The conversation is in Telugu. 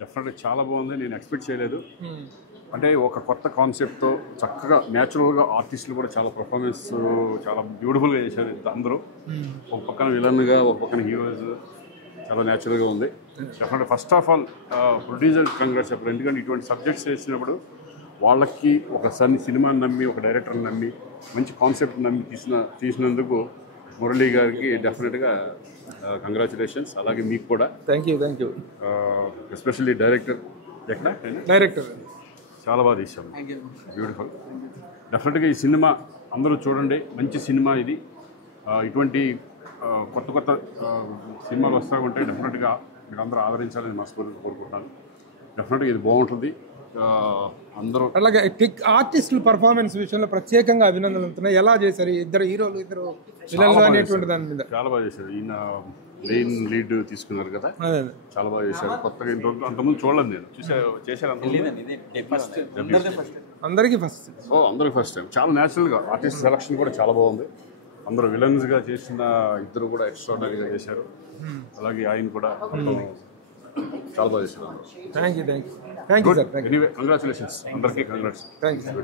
డెఫినెట్గా చాలా బాగుంది. నేను ఎక్స్పెక్ట్ చేయలేదు. అంటే ఒక కొత్త కాన్సెప్ట్తో చక్కగా న్యాచురల్గా ఆర్టిస్టులు కూడా చాలా పర్ఫార్మెన్స్ చాలా బ్యూటిఫుల్గా చేశారు అందరూ. ఒక పక్కన విలన్గా, ఒక పక్కన హీరోస్, చాలా న్యాచురల్గా ఉంది. డెఫినెట్గా first of all producer congrats చెప్పారు. ఎందుకంటే ఇటువంటి సబ్జెక్ట్స్ చేసినప్పుడు వాళ్ళకి ఒక సినిమాని నమ్మి, ఒక డైరెక్టర్ని నమ్మి, మంచి కాన్సెప్ట్ నమ్మి తీసినందుకు మురళీ గారికి డెఫినెట్గా కంగ్రాచులేషన్స్. అలాగే మీకు కూడా థ్యాంక్ యూ. ఎస్పెషల్లీ డైరెక్టర్ చాలా బాగా తీశారు, బ్యూటిఫుల్. డెఫినెట్గా ఈ సినిమా అందరూ చూడండి, మంచి సినిమా ఇది. ఇటువంటి కొత్త సినిమాలు వస్తూ ఉంటే డెఫినెట్గా మీరు అందరూ ఆదరించాలని మనస్ఫూర్తిగా కోరుకుంటున్నాను. డెఫినెట్గా ఇది బాగుంటుంది. అందరూ అలాగే ఆర్టిస్టుల పర్ఫార్మెన్స్ విషయంలో ప్రత్యేకంగా అభినందనలు అవుతున్నాయి. ఎలా చేశారు ఇద్దరు విలన్లు అనేటువంటి దాని మీద? చాలా బాగా చేశారు. ఈయన మెయిన్ లీడ్ తీసుకున్నారు కదా, చాలా బాగా చేశారు. కొత్తగా అంతకుముందు చూడలేదు, నేను చేశాను అందరికీ ఫస్ట్ టైం. చాలా న్యాచురల్గా ఆర్టిస్ట్ సెలక్షన్ కూడా చాలా బాగుంది. అందరూ విలన్స్గా చేసిన ఇద్దరు కూడా ఎక్స్ట్రాడనరీగా చేశారు. అలాగే ఆయన కూడా చాలా బాగా చేశారు. Thank you sir. Anyway congratulations అందరికీ. కంగ్రాట్స్. Thank you.